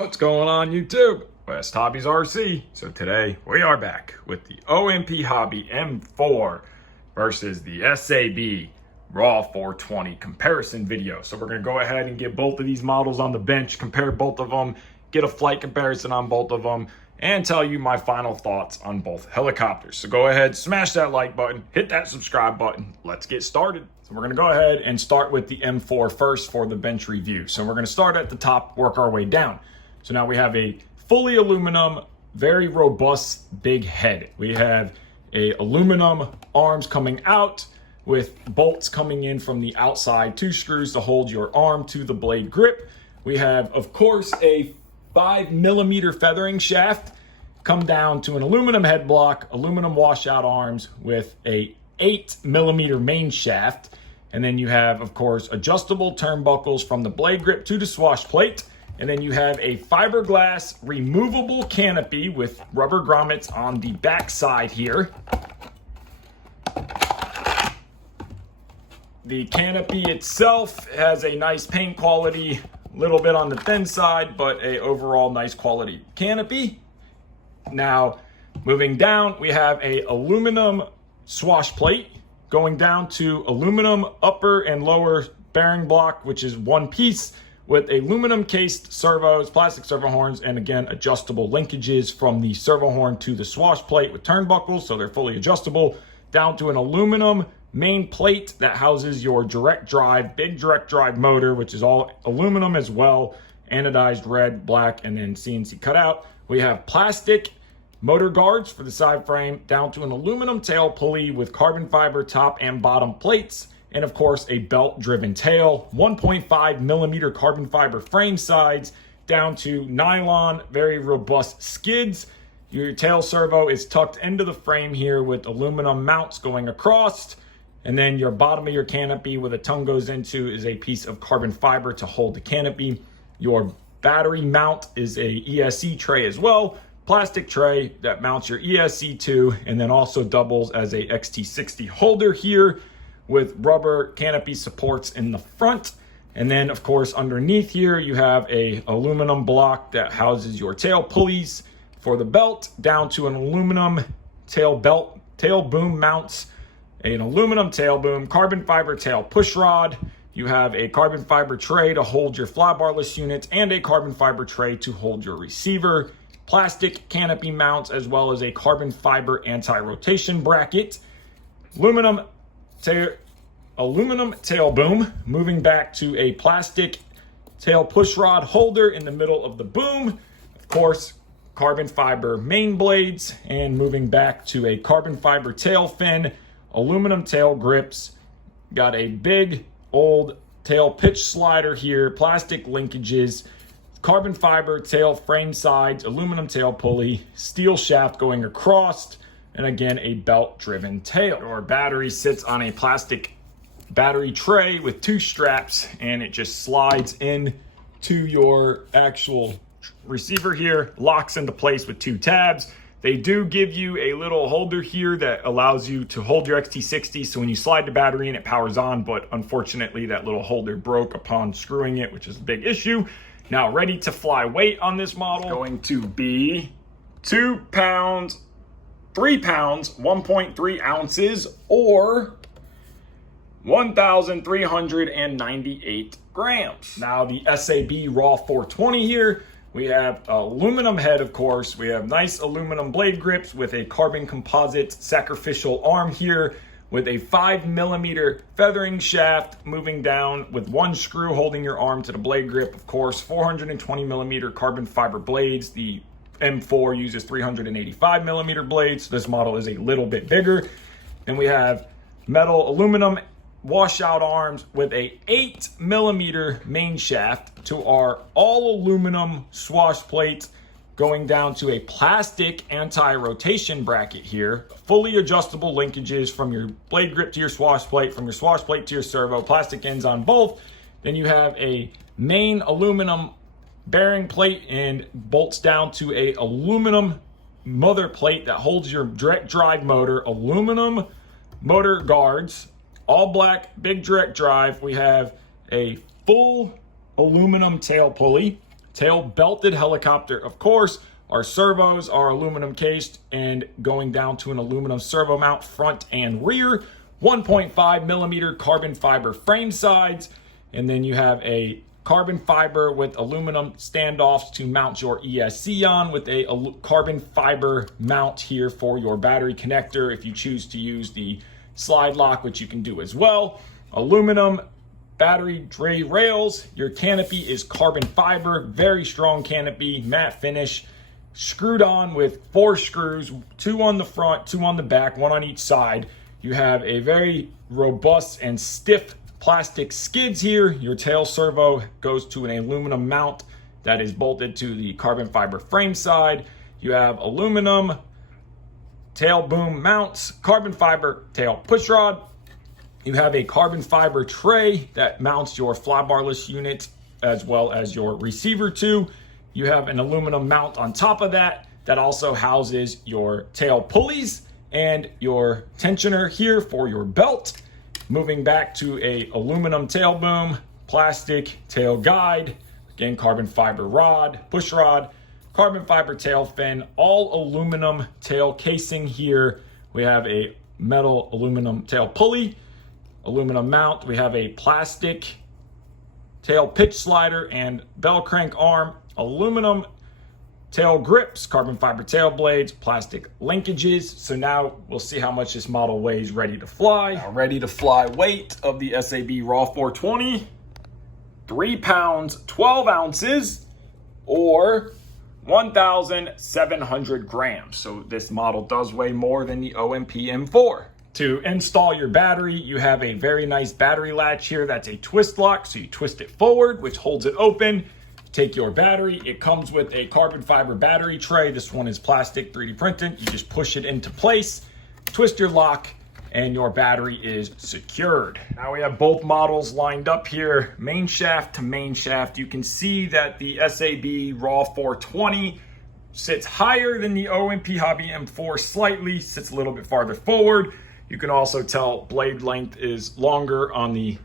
What's going on YouTube? WestHobbiesRC. So today we are back with the OMP Hobby M4 versus the SAB Raw 420 comparison video. So we're going to go ahead and get both of these models on the bench, compare both of them, get a flight comparison on both of them, and tell you my final thoughts on both helicopters. So go ahead, smash that like button, hit that subscribe button. Let's get started. So we're going to go ahead and start with the M4 first for the bench review. So we're going to start at the top, work our way down. So now we have a fully aluminum, very robust big head. We have a aluminum arms coming out with bolts coming in from the outside, 2 screws to hold your arm to the blade grip. We have, of course, a 5mm feathering shaft come down to an aluminum head block, aluminum washout arms with a 8mm main shaft. And then you have, of course, adjustable turnbuckles from the blade grip to the swash plate. And then you have a fiberglass removable canopy with rubber grommets on the back side here. The canopy itself has a nice paint quality, a little bit on the thin side, but a overall nice quality canopy. Now, moving down, we have a aluminum swash plate going down to aluminum upper and lower bearing block, which is one piece, with aluminum cased servos, plastic servo horns, and again, adjustable linkages from the servo horn to the swash plate with turnbuckles, so they're fully adjustable, down to an aluminum main plate that houses your direct drive, big direct drive motor, which is all aluminum as well, anodized red, black, and then CNC cutout. We have plastic motor guards for the side frame, down to an aluminum tail pulley with carbon fiber top and bottom plates, and of course a belt-driven tail, 1.5mm carbon fiber frame sides, down to nylon, very robust skids. Your tail servo is tucked into the frame here with aluminum mounts going across, and then your bottom of your canopy where the tongue goes into is a piece of carbon fiber to hold the canopy. Your battery mount is a ESC tray as well, plastic tray that mounts your ESC to, and then also doubles as a XT60 holder here, with rubber canopy supports in the front. And then of course underneath here you have a aluminum block that houses your tail pulleys for the belt, down to an aluminum tail boom mounts, an aluminum tail boom, carbon fiber tail push rod. You have a carbon fiber tray to hold your flybarless units and a carbon fiber tray to hold your receiver, plastic canopy mounts, as well as a carbon fiber anti-rotation bracket, aluminum tail boom, moving back to a plastic tail push rod holder in the middle of the boom. Of course, carbon fiber main blades, and moving back to a carbon fiber tail fin, aluminum tail grips. Got a big old tail pitch slider here, plastic linkages, carbon fiber tail frame sides, aluminum tail pulley, steel shaft going across, and again, a belt-driven tail. Our battery sits on a plastic battery tray with 2 straps, and it just slides in to your actual receiver here, locks into place with 2 tabs. They do give you a little holder here that allows you to hold your XT60, so when you slide the battery in, it powers on, but unfortunately that little holder broke upon screwing it, which is a big issue. Now, ready to fly weight on this model, going to be 2 pounds, 3 pounds, 1.3 ounces, or 1,398 grams. Now the SAB Raw 420 here, we have aluminum head, of course. We have nice aluminum blade grips with a carbon composite sacrificial arm here with a 5mm feathering shaft moving down with 1 screw holding your arm to the blade grip. Of course, 420mm carbon fiber blades. The M4 uses 385mm blades. This model is a little bit bigger. Then we have metal aluminum washout arms with a 8mm main shaft to our all aluminum swash plate, going down to a plastic anti-rotation bracket here, fully adjustable linkages from your blade grip to your swash plate, from your swash plate to your servo, plastic ends on both. Then you have a main aluminum bearing plate and bolts down to a aluminum mother plate that holds your direct drive motor, aluminum motor guards, all black, big direct drive. We have a full aluminum tail pulley, tail belted helicopter. Of course, our servos are aluminum cased and going down to an aluminum servo mount front and rear, 1.5 millimeter carbon fiber frame sides, and then you have a carbon fiber with aluminum standoffs to mount your ESC on, with a carbon fiber mount here for your battery connector if you choose to use the slide lock, which you can do as well. Aluminum battery tray rails. Your canopy is carbon fiber, very strong canopy, matte finish, screwed on with 4 screws, 2 on the front, 2 on the back, 1 on each side. You have a very robust and stiff plastic skids here. Your tail servo goes to an aluminum mount that is bolted to the carbon fiber frame side. You have aluminum tail boom mounts, carbon fiber tail push rod. You have a carbon fiber tray that mounts your flybarless unit as well as your receiver too. You have an aluminum mount on top of that that also houses your tail pulleys and your tensioner here for your belt. Moving back to a aluminum tail boom, plastic tail guide, again carbon fiber rod, push rod, carbon fiber tail fin, all aluminum tail casing here. We have a metal aluminum tail pulley, aluminum mount. We have a plastic tail pitch slider and bell crank arm, aluminum tail grips, carbon fiber tail blades, plastic linkages. So now we'll see how much this model weighs ready to fly. Now, ready to fly weight of the SAB Raw 420, 3 pounds, 12 ounces, or 1,700 grams. So this model does weigh more than the OMP M4. To install your battery, you have a very nice battery latch here. That's a twist lock. So you twist it forward, which holds it open. Take your battery. It comes with a carbon fiber battery tray. This one is plastic, 3D printed. You just push it into place, twist your lock, and your battery is secured. Now we have both models lined up here, main shaft to main shaft. You can see that the SAB Raw 420 sits higher than the OMP Hobby M4 slightly, sits a little bit farther forward. You can also tell blade length is longer on the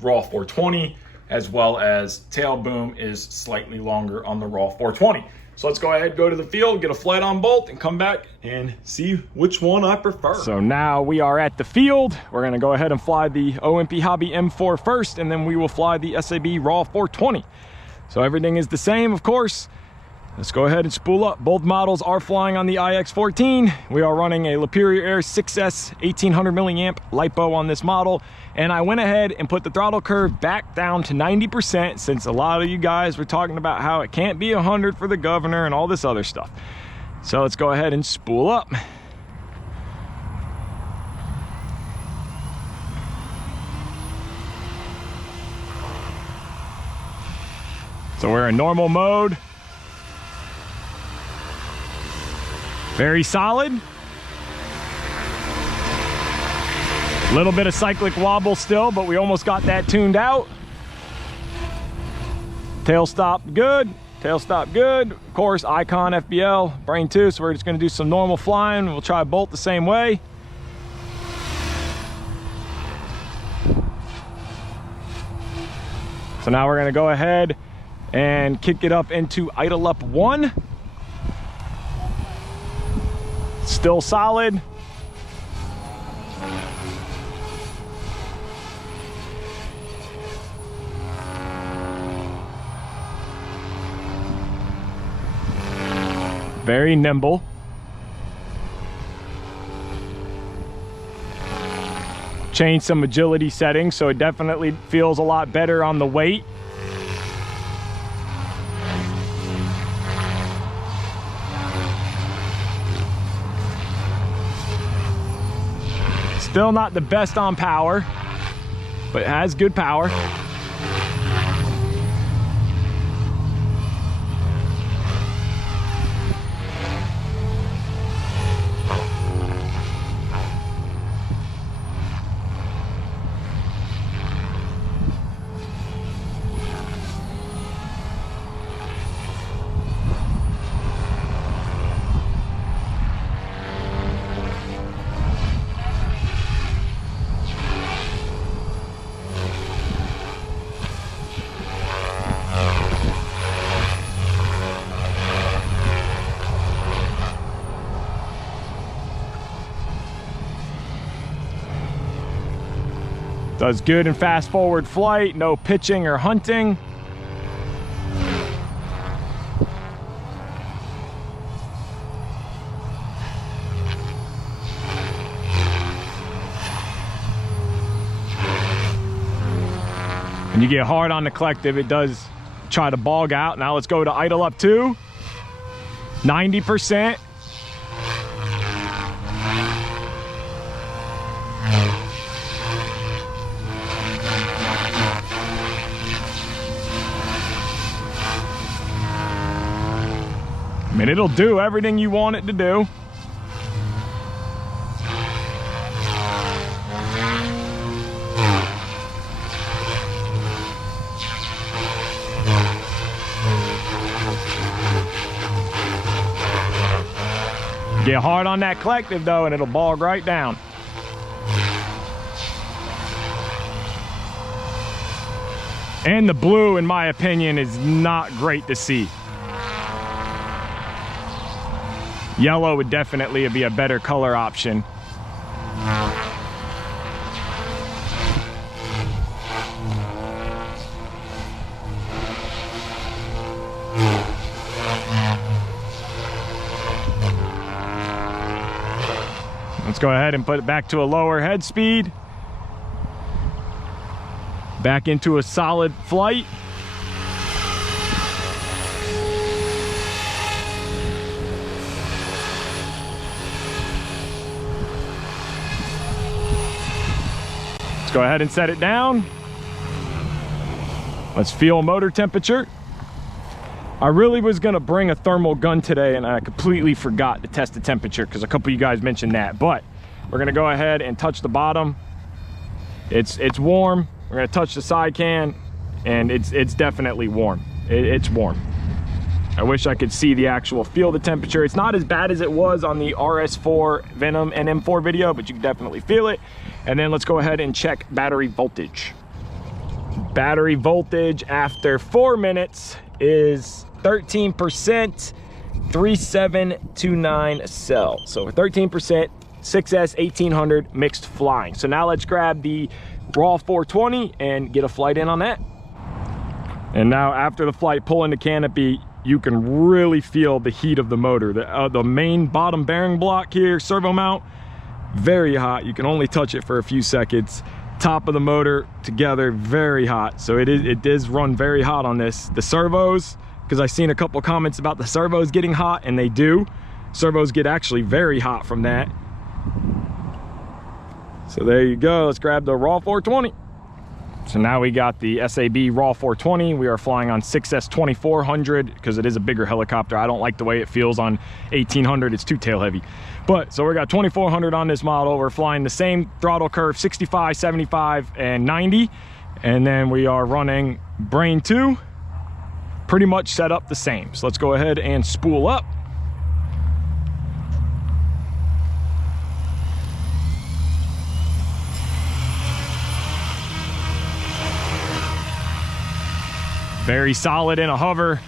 Raw 420, as well as tail boom is slightly longer on the Raw 420. So let's go ahead, go to the field, get a flight on both, and come back and see which one I prefer. So now we are at the field. We're gonna go ahead and fly the OMP Hobby M4 first, and then we will fly the SAB Raw 420. So everything is the same, of course. Let's go ahead and spool up. Both models are flying on the IX-14. We are running a Superior Air 6S 1800 milliamp LiPo on this model. And I went ahead and put the throttle curve back down to 90%, since a lot of you guys were talking about how it can't be 100 for the governor and all this other stuff. So let's go ahead and spool up. So we're in normal mode. Very solid. A little bit of cyclic wobble still, but we almost got that tuned out. Tail stopped good. Tail stopped good. Of course, Icon FBL, Brain 2, so we're just gonna do some normal flying. We'll try bolt the same way. So now we're gonna go ahead and kick it up into idle up 1. Still solid. Very nimble. Changed some agility settings, so it definitely feels a lot better on the weight. Still not the best on power, but it has good power. Does good in fast forward flight, no pitching or hunting. And you get hard on the collective, it does try to bog out. Now let's go to idle up to 90%. I mean, it'll do everything you want it to do. Get hard on that collective though, and it'll bog right down. And the blue, in my opinion, is not great to see. Yellow would definitely be a better color option. Let's go ahead and put it back to a lower head speed. Back into a solid flight. Let's go ahead and set it down. Let's feel motor temperature. I really was gonna bring a thermal gun today and I completely forgot to test the temperature because a couple of you guys mentioned that, but we're gonna go ahead and touch the bottom. It's warm. We're gonna touch the side can and it's definitely warm. It's warm. I wish I could see the actual feel the temperature. It's not as bad as it was on the RS4 Venom and M4 video, but you can definitely feel it. And then let's go ahead and check battery voltage. Battery voltage after 4 minutes is 13%, 3729 cell. So 13%, 6S 1800 mixed flying. So now let's grab the raw 420 and get a flight in on that. And now after the flight, pulling the canopy, you can really feel the heat of the motor. The main bottom bearing block here, servo mount, very hot. You can only touch it for a few seconds. Top of the motor together, very hot. So it does run very hot on this. The servos, because I've seen a couple comments about the servos getting hot, and they do. Servos get actually very hot from that. So there you go. Let's grab the raw 420. So now we got the SAB raw 420. We are flying on 6S 2400 because it is a bigger helicopter. I don't like the way it feels on 1800. It's too tail heavy. But so we got 2400 on this model. We're flying the same throttle curve, 65, 75, and 90. And then we are running Brain 2, pretty much set up the same. So let's go ahead and spool up. Very solid in a hover.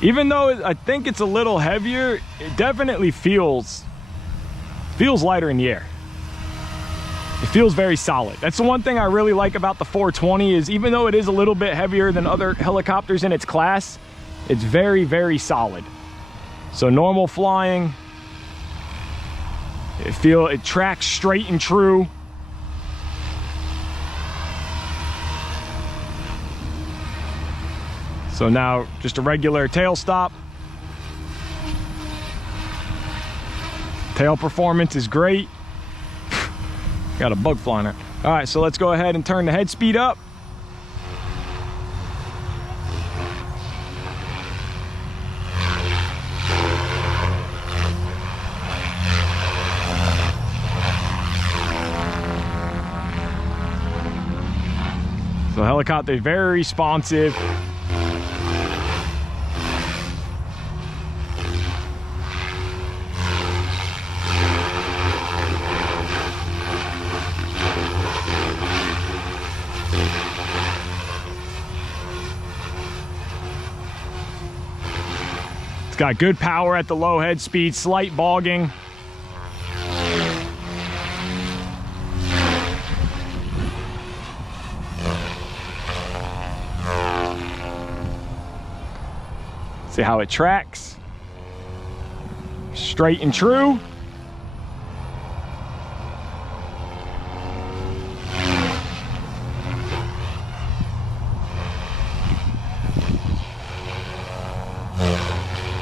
Even though I think it's a little heavier, it definitely feels lighter in the air. It feels very solid. That's the one thing I really like about the 420 is even though it is a little bit heavier than other helicopters in its class, it's very, very solid. So normal flying, it tracks straight and true. So now just a regular tail stop. Tail performance is great. Got a bug flying there. All right, so let's go ahead and turn the head speed up. So the helicopter is very responsive. It's got good power at the low head speed, slight bogging. See how it tracks. Straight and true.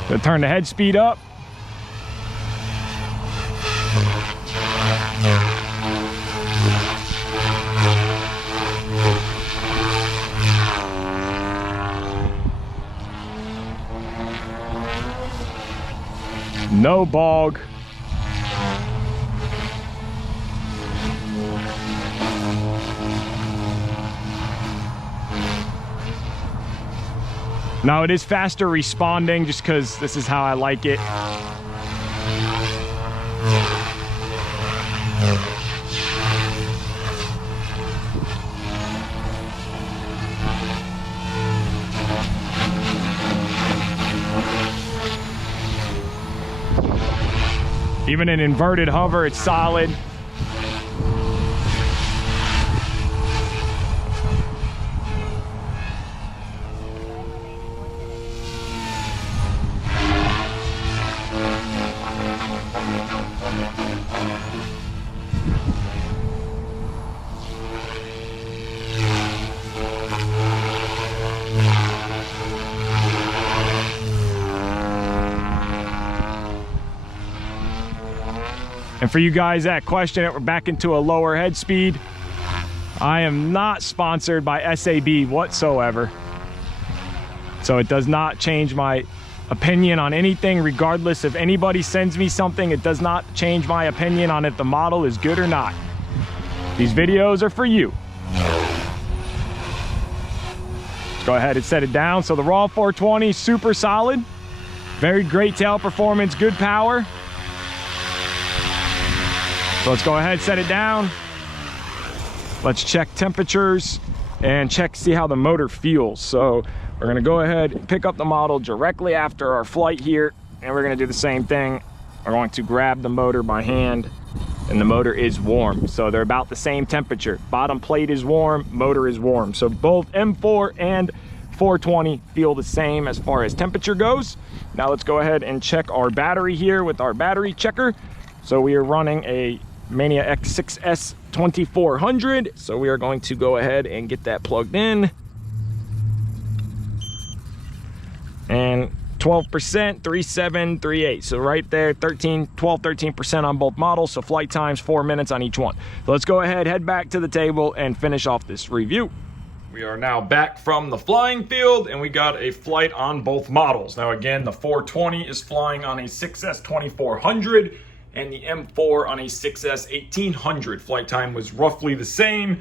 So turn the head speed up. No bog. Now it is faster responding just because this is how I like it. Even in inverted hover, it's solid. And for you guys that question it, we're back into a lower head speed. I am not sponsored by SAB whatsoever. So it does not change my opinion on anything, regardless if anybody sends me something. It does not change my opinion on if the model is good or not. These videos are for you. Let's go ahead and set it down. So the raw 420, super solid. Very great tail performance, good power. So let's go ahead, set it down. Let's check temperatures and see how the motor feels. So we're gonna go ahead and pick up the model directly after our flight here, and we're gonna do the same thing. We're going to grab the motor by hand, and the motor is warm. So they're about the same temperature. Bottom plate is warm, motor is warm. So both M4 and 420 feel the same as far as temperature goes. Now let's go ahead and check our battery here with our battery checker. So we are running a Mania X6S 2400. So we are going to go ahead and get that plugged in. And 12%, 3738. So right there, 13% on both models. So flight times 4 minutes on each one. So let's go ahead, head back to the table and finish off this review. We are now back from the flying field, and we got a flight on both models. Now again, the 420 is flying on a 6S 2400 and the M4 on a 6S 1800. Flight time was roughly the same,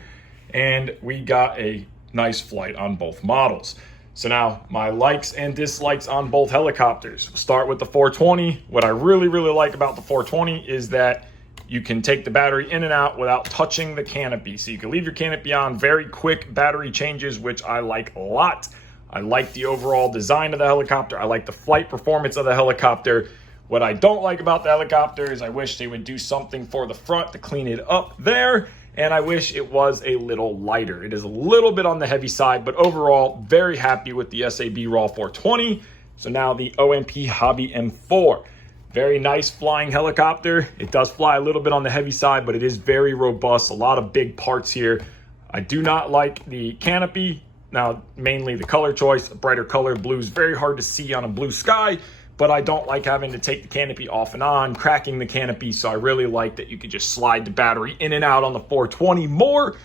and we got a nice flight on both models. So now my likes and dislikes on both helicopters. We'll start with the 420. What I really like about the 420 is that you can take the battery in and out without touching the canopy. So you can leave your canopy on, very quick battery changes, which I like a lot. I like the overall design of the helicopter. I like the flight performance of the helicopter. What I don't like about the helicopter is I wish they would do something for the front to clean it up there. And I wish it was a little lighter. It is a little bit on the heavy side, but overall, very happy with the SAB Raw 420. So now the OMP Hobby M4. Very nice flying helicopter. It does fly a little bit on the heavy side, but it is very robust. A lot of big parts here. I do not like the canopy. Now, mainly the color choice, a brighter color. Blue is very hard to see on a blue sky, but I don't like having to take the canopy off and on, cracking the canopy. So I really like that you could just slide the battery in and out on the 420 more.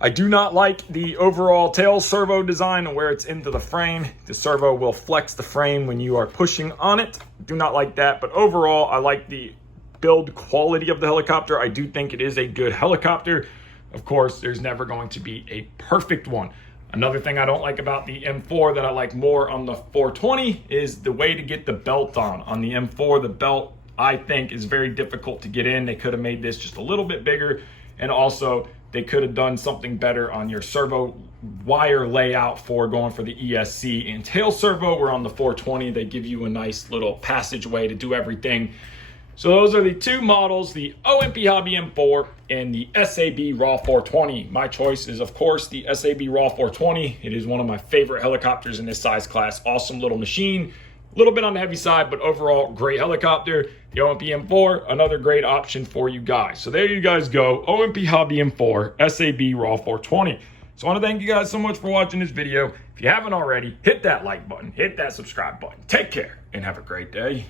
I do not like the overall tail servo design and where it's into the frame. The servo will flex the frame when you are pushing on it. Do not like that, but overall, I like the build quality of the helicopter. I do think it is a good helicopter. Of course, there's never going to be a perfect one. Another thing I don't like about the M4 that I like more on the 420 is the way to get the belt on. On the M4, the belt, I think, is very difficult to get in. They could have made this just a little bit bigger, and also they could have done something better on your servo wire layout for going for the ESC and tail servo. Where on the 420, they give you a nice little passageway to do everything. So those are the two models, the OMP Hobby M4 and the SAB Raw 420. My choice is, of course, the SAB Raw 420. It is one of my favorite helicopters in this size class. Awesome little machine. little bit on the heavy side, but overall great helicopter. The OMP M4, another great option for you guys. So there you guys go, OMP Hobby M4 SAB Raw 420. So I want to thank you guys so much for watching this video. If you haven't already, hit that like button, hit that subscribe button. Take care and have a great day.